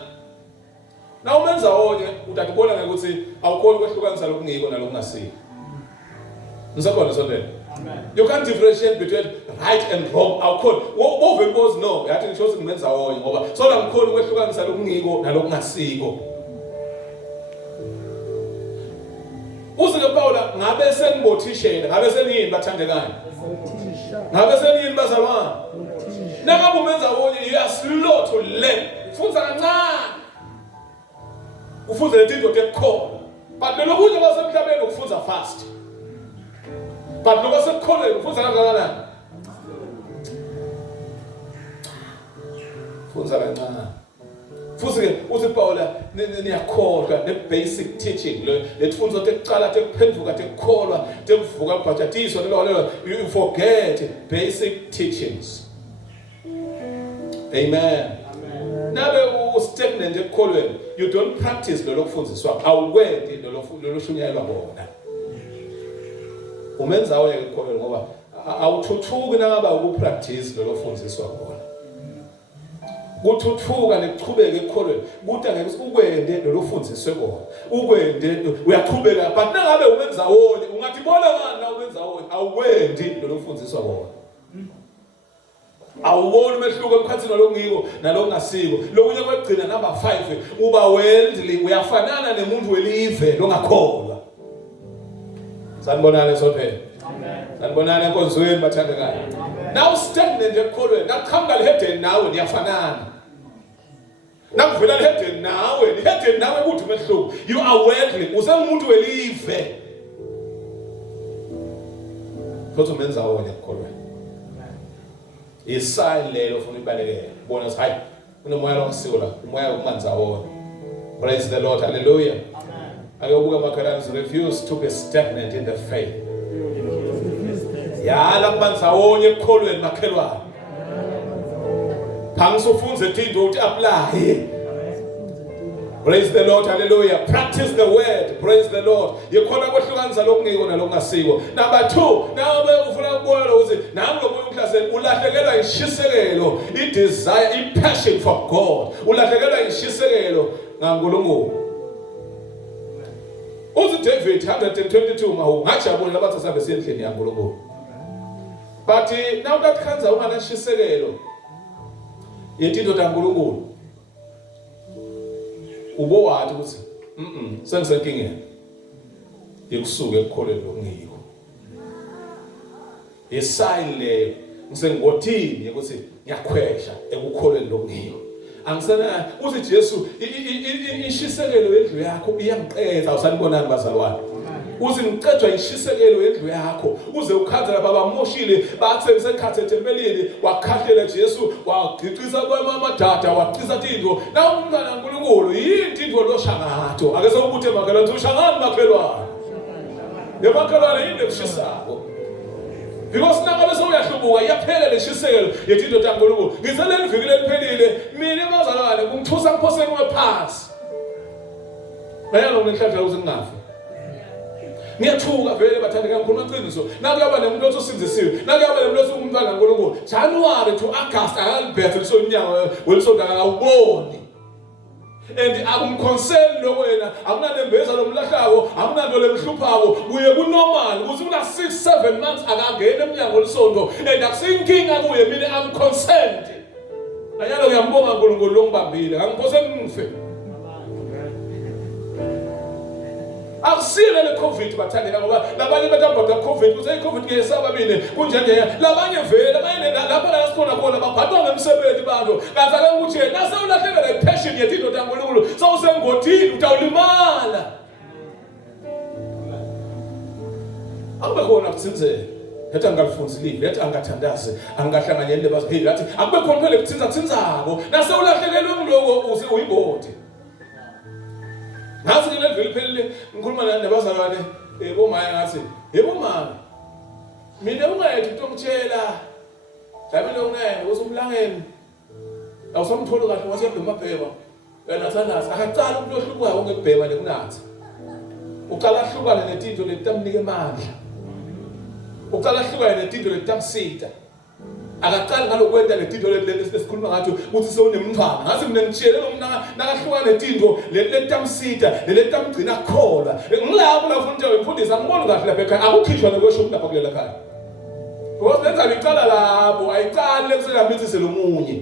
na umenza wonke utatibona ukuthi awukhona ukwehlukanisa lokungiko nalokungasiko ngisakhona sonke amen you can't differentiate between right and wrong awukhona wove because no yathi ngisho ukuthi ngimenza wonke ngoba sona ngikhona ukwehlukanisa lokungiko nalokungasiko uzike Paula ngabe sengibothishela ngabe seniyini bathandekani ngabe seniyini bazalwane nangabe umenza wonke you are slow to learn funza kancane ufunza letinto tekukholwa but lokunye kwasemhlabeni ukufunza fast but lokwasekukholweni ufunza kangakanani funza kancane futhi ke uthi Paula niyakholwa le basic teaching letfunzo tekuqala tekuphenduka tekukholwa tekuvuka kubhajatiswa lelo you forget basic teachings amen nabe stagnant ekukholweni you don't practice lo lokufundiswa awukwendi lo loshunyayelwa bona umenza wonke ekukholweni ngoba awuthuthuki nangaba ukupractice lo lokufundiswa bona kuthuthuka nekuchubeka ekukholweni kuthi angeke ukwende lo lofundiswe bona ukwende uyaqhubeka but nangabe umenza wonke ungathi bona ngani na umenza wonke awukwendi lo lofundiswa bona awuboni umehluko emkhathini lokungiko nalokungasiko lokunye kwegcina number 5 uba worldly uyafanana nemuntu welive longakholwa sanibonana sophela amen sanibonana enkonzweni bathandekayo now stagnant ekukholweni nakuqhamuka lehedeni nawe niyafanana nakuvela lehedeni nawe ukuthi umehluko you are worldly usengumuntu welive futhi umenza wonke ekukholweni isign lelo ufuna ibalekele bona ukuthi hayi unomoya longisiko la umoya umanza wona praise the Lord hallelujah amen ayobuka makhalani refuse to be stagnant in the faith yala kumanza wonke ekukholweni makhelwane phangisofunze izinto uthi apply praise the Lord hallelujah practice the word praise the Lord yekhona kwehlukanisa lokungiko nalokungasiko number 2 nawe ufuna ukubona ukuthi nami umhlaseli ulahlekelwa ishisekelo, i-desire, i-passion for God. Ulahlekelwa ishisekelo ngaNkulunkulu. Uthi David 122 mahu ngajabula labathi sabe sendlini yaNkulunkulu. But now that khanza unganashisekelo yetinto taNkulunkulu. Ubo wathi ukuthi sengisenkingeni. Ikusuke ekukholeni lokungiko. Yesayini leyo ngisengibothini ukuthi ngiyakhwesha ekukholeni lokungiko. Angisana uthi Jesu ishisekelo yendlu yakho iyangiqeda usanibonani bazalwane. Uthi ngiqedwa ishisekelo yendlu yakho uze ukhathela babamoshile bathi ngisekhathe tempelini wakhahlela Jesu wagqixisa kwamadada waqisa into na umntana kaNkulunkulu yinto into loshangato ake sewubuthe makela uthi ushangani makhelwane yemakhelwane yinde kushisako. Because nangabe sewuyahlubuka iyaphela leshisekelo yetinto taNkulunkulu. Ngiseleni ivikile liphelile mina bazalwane kungithusa ngiphose ngephansi. Bayalo ngenhlanhla ukuthi ngingafi. Ngiyathuka vele bathandeka kakhulu maqiniso. Nakuyaba nemuntu osinzisiwe, nakuyaba nemuntu osumntwana kaNkulunkulu. January to August akalibhethe lesonyanga welisonto akawuboni. And akumconcern lo wena, akunanembeza lomlahlako, akunanto lemhluphako, kuye kunormal ukuthi una 6-7 months akangena eminyango lesonto and akusinkinga kuye mina I'm concerned. Ayalo ngiyambonga uNkulunkulu longibambile, angiphose ngife. Akusile le COVID bathandeka ngoba labanye batabhoda COVID kuze iCovid ngiyesaba mina kunjenge labanye vele abanye lapha la sikhona khona baphathwa ngemsebenzi bantu kazake ukuthi yena sewulahlekela ipassion yetinto taNkulunkulu sawusengodini utawulimala. Akube khona kutsinzela yathi angalifunzilile yathi angathandazi angahlanganyele bazo hey yathi akube khona phela kutsinza kutsinzako nasewulahlekelwe ngiloko uze uyibodi. Ngathi ngile vele phelile ngikhuluma nabazalwane bomaya ngathi yebo mama mina ungayethi ukutshela Jamile unene usumlangeni awusomtholo kahle wathi yabhema bhema wena thandaza akaqala umuntu ohlubukayo ngebhema lekunathi uqala ahlukane netinto letamnike amandla uqala ahlukane netinto letamsita akaqala ngalokwenda letinto lesikhuluma ngathi uthi sewunemntwana ngathi mina ngitshiyele lo mna nakahlukane netinto letamsita letamgcina khona ngilapho la ufuna ukufundisa ngibona kahle lapha ekhaya akukhishwa nokwesho lapha kulela khaya ngoba lenza iqala lapho ayiqali lekusengamithi lomunye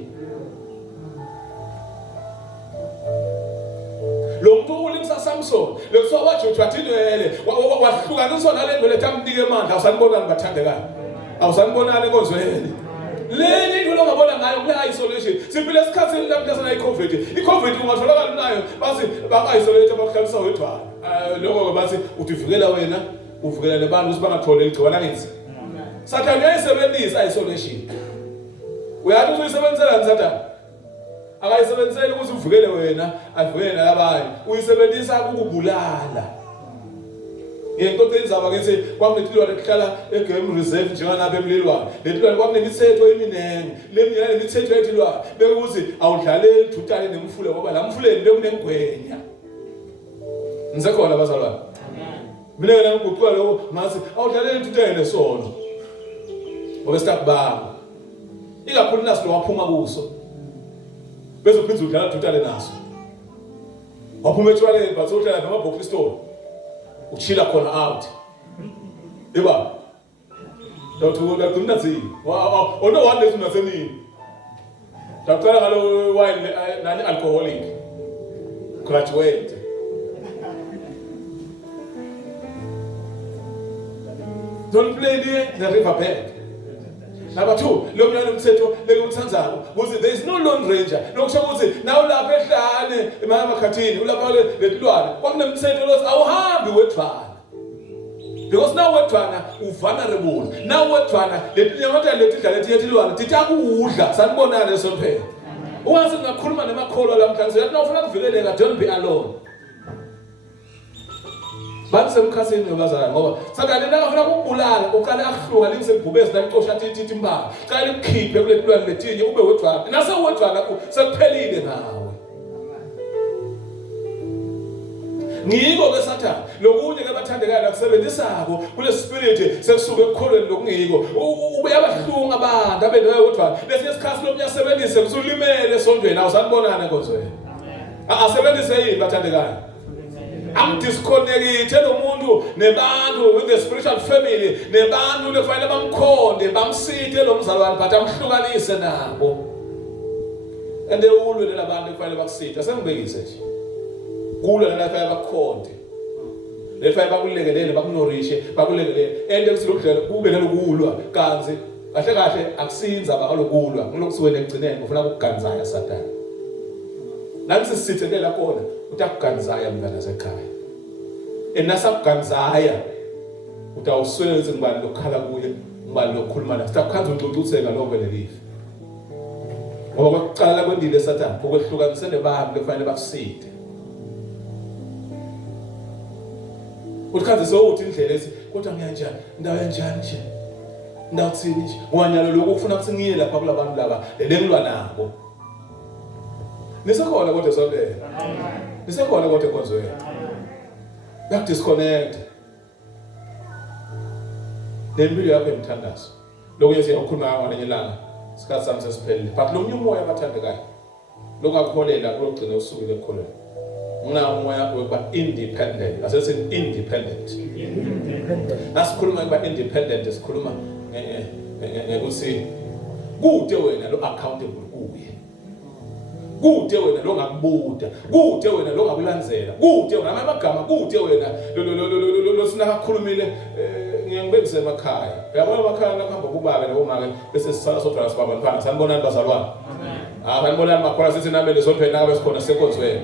lo muntu ulimsa Samson lekuthiwa waJoshua wathilele wahlukaniswa nalento letamnike amandla awusanibonani bathandekayo awusanibonani konzweni leni into longabona ngayo kule isolation siphile esikhathini lapho lasana iCovid ungatholakala nayo basi baka-isolate abakuhlalisa wedwana lokho bathi udivikela wena uvikela nabantu ukuthi bangatholi igciwana ngithi Sathane uyayisebenzisa isolation uyathi uyisebenzisela Sathane akayisebenziseli ukuthi uvikele wena avikele nalabanye uyisebenzisa ukubulala yento tenzaba ngithi kwakunetilwane kuhlala eGame Reserve njengalapha eMlilwane letilwane kwakunemithetho eminengi lemiyane imithetho yetilwane bekuthi awudlaleli thutane nemfule ngoba la mfuleni bekunengwenya ngisekhona abazalwane mina wena ngiguquka lokho ngathi awudlaleli thutane nesono ngoba sitakubamba ikakhulu naso lo waphuma kuso bese uphinza udlala thutane naso waphuma etshwaleni bathi udlala namabhokisi store uchila khona out eba dawuthola kunazi ono one day unasenini dawuthola ngalo wine nani alcoholic graduate don't play the riverbed. Number 2, lo mnyana umthetho lekuthandzako ukuthi there is no lone ranger lokusho ukuthi nawu lapha ehlane emakhathini ulapha letilwane kwakunemthetho lothi awuhambi wedwana because now wedwana vulnerable now wedwana letinyamatha letidla letiyelwane titakudla sanibonana esophela ungathi ngakhuluma nemakholo lamhlanje yathi nawufuna kuvikeleka don't be alone basemkhasini ngabazana ngoba Sathane nakafuna ukubulala uqala ahluka lingise ibhubesi laqosha thithi imbala qala ukukhiphe kuletilwane letinye ube wedwana nase wedwana sekuphelile nawe ngiko ke Sathane lokunye ke bathandekayo lakusebenzisako kule spirit sekusuka ekukholweni lokungiko ube yabahlunga abantu abendayo kodwa lesinye isikhathi lomnyasebenzise kusulimele esondweni awusanibonana enkonzweni asebenzise yini bathandekayo amdisconnecte lo muntu nebantu with the spiritual family nebantu lefanele bamkhonde bamsithe lo mzalwane but amhlukanise nabo ende ulwe labantu lefanele bakusithe asengibekise nje kulwe lefanele bakukhonde lefanele bakulekelele bakunorishe bakulekelele ende kusilokudlela kube nelokulwa kanzi kahle kahle akusinza bakalokulwa ngilokusuwele egcineni ufuna ukuganzaya Sathane nansi sisithekela khona utakuganzaya mngana zekhaya enasakuganzaya utawuswele ngibani lokhala kuye ngibani lokukhuluma naye sitakhanza ucucutheka lokho lelifi ngoba kwaqala kwendile Sathane ukwehlukanise nebantu lefanele bakusithe ukhanze sowuthi indlela ezi kodwa ngiyanjani indawo enjani nje indawo tsini nje ngwanyalo lokho ufuna ukuthi ngiye lapha kulabantu laba lengilwa nabo nisekhona kodwa sondela nisekhona kodwa enkonzweni yakudisconnect nempilo yakho emthandazo lokho siyakhuluma ngane nyelanga sikhathi sami sesiphelile but lo umoya abathandekayo lokungakholela kulogcina usukile ekukholweni umoya wokuba independent asese independent nasikhuluma ngoba independent sikhuluma ngekuthi kude wena lo accountable kuye kude wena lo ngakubuda kude wena lo ngakulandzela kude wena amagama kude wena lo sinakakhulumile ngiyangibekise emakhaya uyabona emakhaya nakuhamba kubaba nabomake bese sisala sodwa sibaba mfana sanibonani bazalwane sanibonani makhona sithi namele sophela ngabe sikhona senkonzweni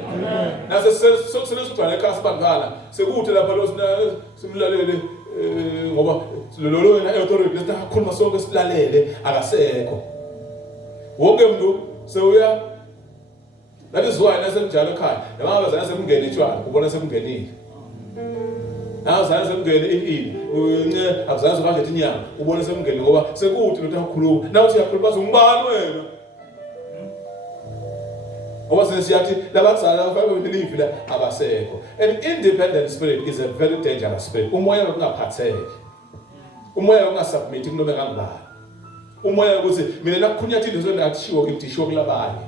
nase sokuselesudwana ekhaya sibangana sekude lapha lo simlalele ngoba lo wena authority lesinakhuluma sonke silalele akasekho wonke umuntu sewuya that is why nasemjalo ekhaya njengoba bazana semngene etshwala ubona semngenile awuzange semngene ini awuzange ukadle inyama ubona semngene ngoba sekude lo takhuluma nawe uyakhuluma uzungibani wena ngoba sesiyathi labazala bafabe believe la abasekho. An independent spirit is a very dangerous spirit. Umoya ongaphatheki, umoya ongasubmit kunoma ngangibani, umoya ukuthi mina nakukhunyatha into zonakuthiwo ngimthisho kulabanye,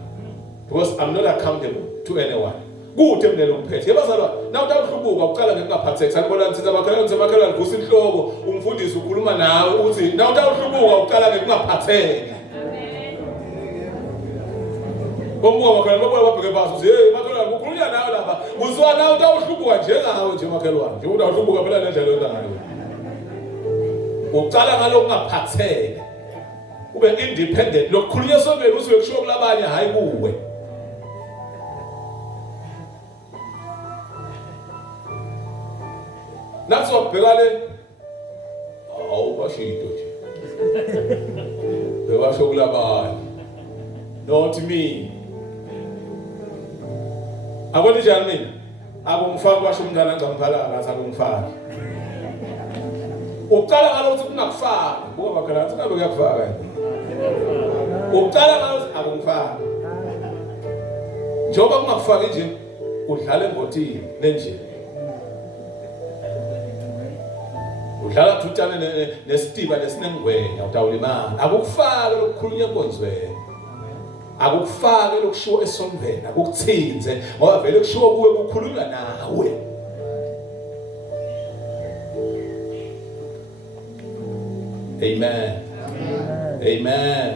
because I'm not accountable to anyone. Kude mina lokuphethe yabazalwa na utawuhlubuka uqala ngekungaphatheki sanibona nsiza amakhelwane vusa inhloko umfundisi ukhuluma nawe uthi na utawuhlubuka uqala ngekungaphatheki. Bombuka makhelwane babuye babheke phansi uthi hey makhelwane ukhulunya nawe lapha uzwa na utawuhlubuka njengawe nje makhelwane nje utawuhlubuka phela nendlela yondayo uqala ngalokungaphatheki ube independent lokukhulunywa sombeni uthi uyokushiya kulabanye hayi kuwe. That's what Begale. Oh, what's she doing? Not me. I want to tell me. I won't find what's on the Nampala as I won't find. Okala Halos not far. Bobacaras, I will get far. Okala House, I won't find. Job of Mafariji would Helen Boti, Nenji. Udlala thuthana nesitiba lesinengwenya utawulimana akukufake lokukhulunywa konzweni akukufake lokushiwo esondweni akukuthinze ngoba vele kushiwo kuwe kukhulunywa nawe. Amen. Amen.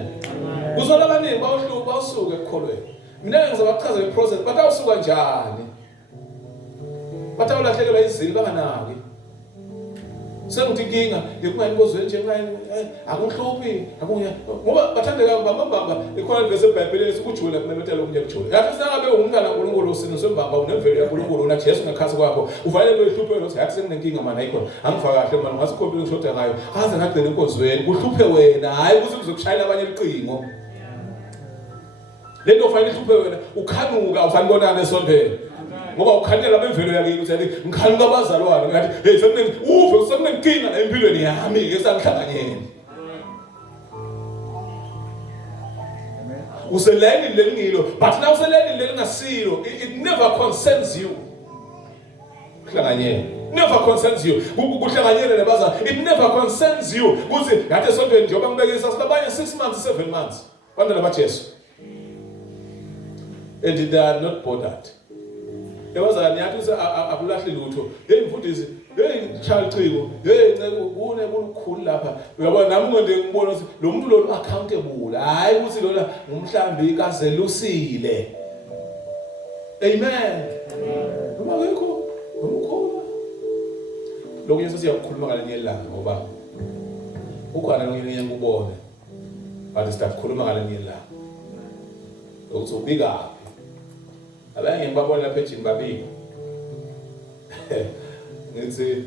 Kuzola abaningi bawusuka ekukholweni. Mina ngizobachaza iprocess batawusuka njani, batawulahlekelwa izilo banganaki. Sengithi inkinga ngikungayibozwe nje akunhluphi akunya ngoba bathandeka mbamba ikhona livese eBhayibhelini sikujula kunemetela okunye kujula yathi sangabe ungumntana kaNkulunkulu usino sembamba unemvelo yaNkulunkulu una Jesu ngakhasi kwakho ufanele uyihluphe lo yathi senginenkinga mana ayikho angifa kahle mana ngasikhombile ngishoda ngayo aze ngagcina enkonzweni kuhluphe wena hayi ukuthi uzokushayela abanye iqingo lento ufanele uhluphe wena ukhanuka usanibonana esondweni ngoba ukhanela bemvelo yakhe uthi ngikhanuka abazalwane ngathi hey sekunenkinga empilweni yami ke sangihlanganyeni useleni lelingilo but now useleni lelingasilo it never concerns you Never concerns you. It never concerns you. That is something you can make 6 months, 7 months. And they are not bothered. There was a Abulati Luto. They put this child to cool lapper. We are not accountable. I was because Lucille. Amen. Long as you have Kulmagalaniela, Oba. Who can I know born? But it's that Kulmagalaniela. Also bigger. I like him Babona pitching baby. It's a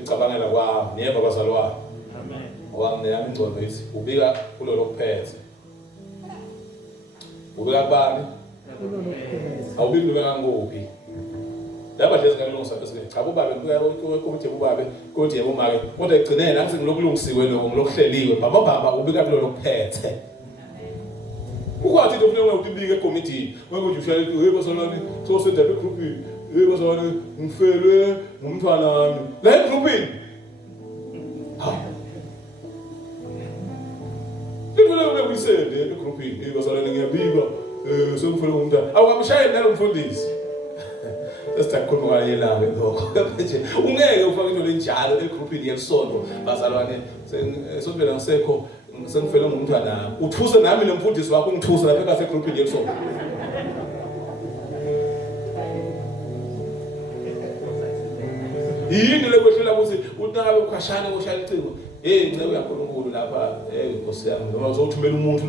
Kabana, wow, near Babasalwa. One name to this, Ubiga, Pulo Pets. Ubiga Bani. I'll be doing a movie. That was just a long service. Kabuba, go to Bubabe, go to Yamari. What I could then answer Look, see when you look Shelly, Baba, will be a little pet. Who wanted to know the bigger committee? Where would you feel it? It was only so said that group. It was only Mfele, Mfana, let group in. Little we said, the group in. It was only a bigger, so for whom I was shy and for this. That's a good one. You know, in child, a group in Solo, Basalone, something on Seco. Some fellow Montana, who chose an amino put this walking tools and I think I said group in your soul. He didn't know what I was, would not have a Kashana or Shall too. Eh, no, I couldn't go to Lapa, was to the moon.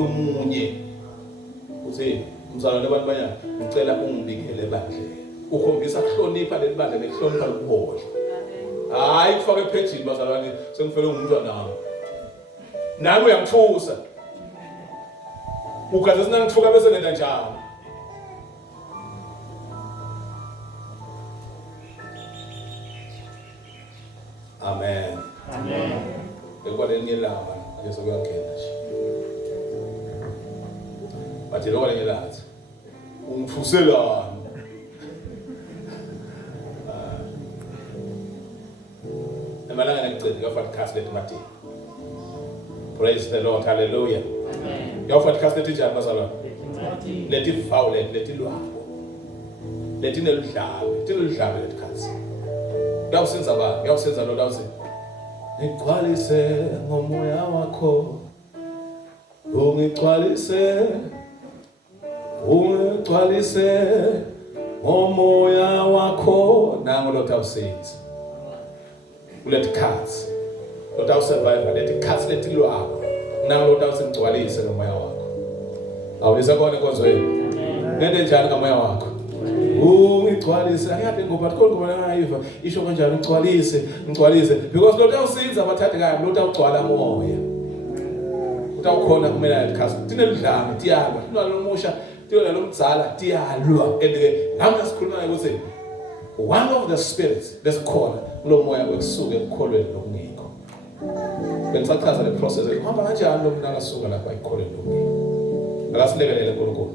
Who say, Mzalaba, and tell a boom big elevator. Who come is actually nipper than bad and a clone board. I for a petty, but I some fellow Montana. Now we are fools. Who can not forget a job? Amen. Amen. The God in your love, I guess we are kids. But you know what I mean? Fusela. The man I offered Catholic Mati. Praise the Lord, hallelujah. Amen. You offered cast the teacher, Basala. Let it foul it, let it look. Let it look, let it cast. Thou sins about, thou sins about, thou sins. Equalize, Momoya wako. Equalize, Momoya wako. Now, lot of sins. Let cats. Lot of survivor, let it cast let it up. Now, lot of sins to Alice and Moya wako. Our is a going to go away. Then the child of Moya wako. Equalize, I have to go, but call me if you want to equalize, because no doubt sins about that guy, no doubt to Alamoya. Without calling up men cast, didn't lamb, Tiago, no motion, Tiago, Sala, Tiago, and I'm just cool. I would say, one of the spirits, that's called Lomoya will soon get called Lomiko. When sometimes the process, I'm not going to soon like I call it Lomiko. The last level, I'm going to go.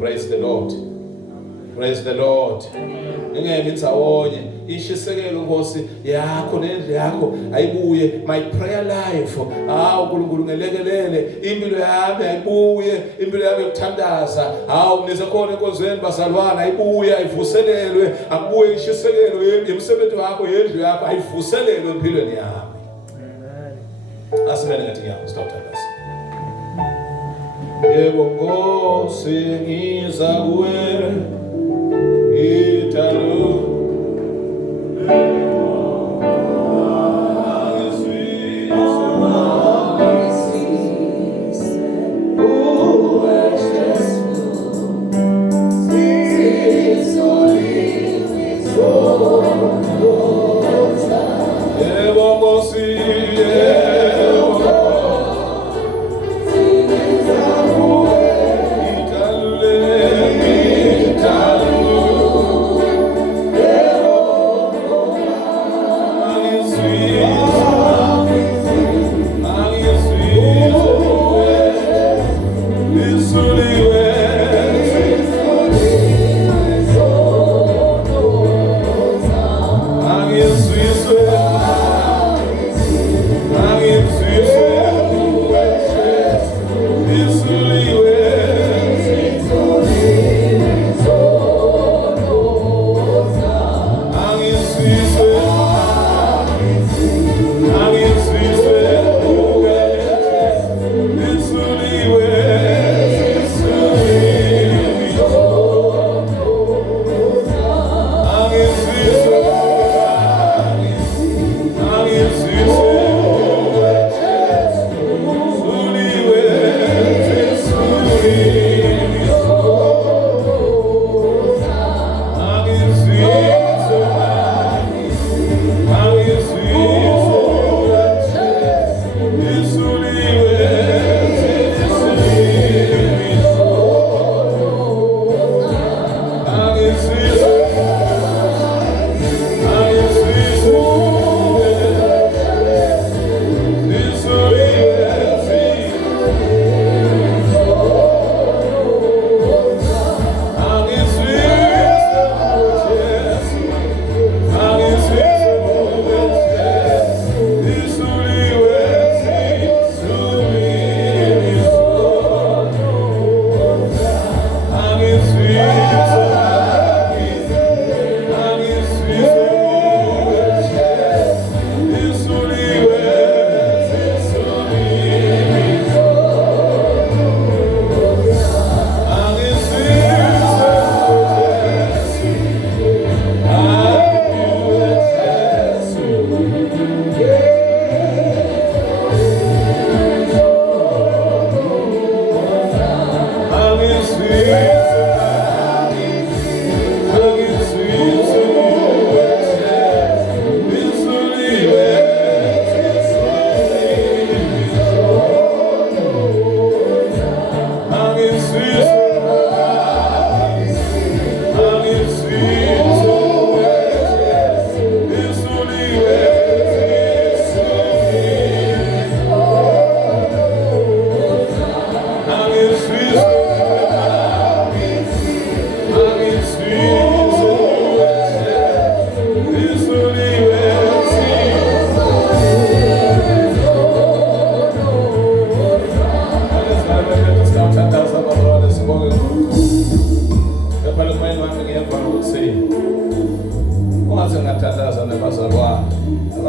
Praise the Lord. Praise the Lord. My prayer life. Yebo singiza kuwe italo Italo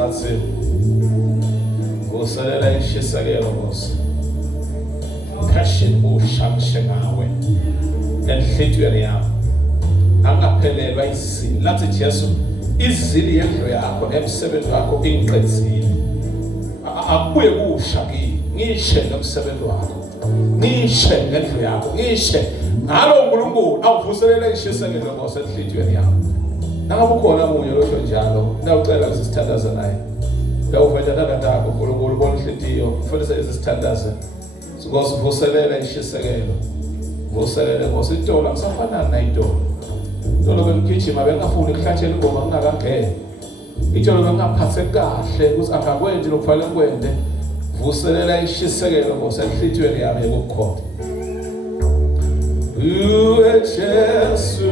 anzima. Vuselela ishisekelo Nkosi. Passion ushamshe ngawe enhlitiyweni yami. Angaphelelwa izilo. Lathi Jesu izili yendlu yakho emsebenzi wakho ingiqedzile. Akubuye kusha kimi. Ngishe nomsebenzi wakho. Ngishe ngendlu yakho. Ngishe ngalo uNkulunkulu awuvuselela ishisekelo Nkosi enhlitiyweni yami. Nangabe ukhona munye losho njalo, ngiyacela usithandaze naye. Ngiyawuvela nangadako uNkulunkulu bona inhliziyo, kufanele izithandaze. Nkosi vuselela ishisekelo. Vuselela Nkosi itolo akusafana nayitolo. Itolo bengigijima bengafuni ukuhlatshela ingoma ngingakangena. Itolo bengaphathe kahle ukuthi angakwenzi lokufanele ngikwende. Vuselela ishisekelo Nkosi enhliziyweni yami yokukhona. Uwe Jesu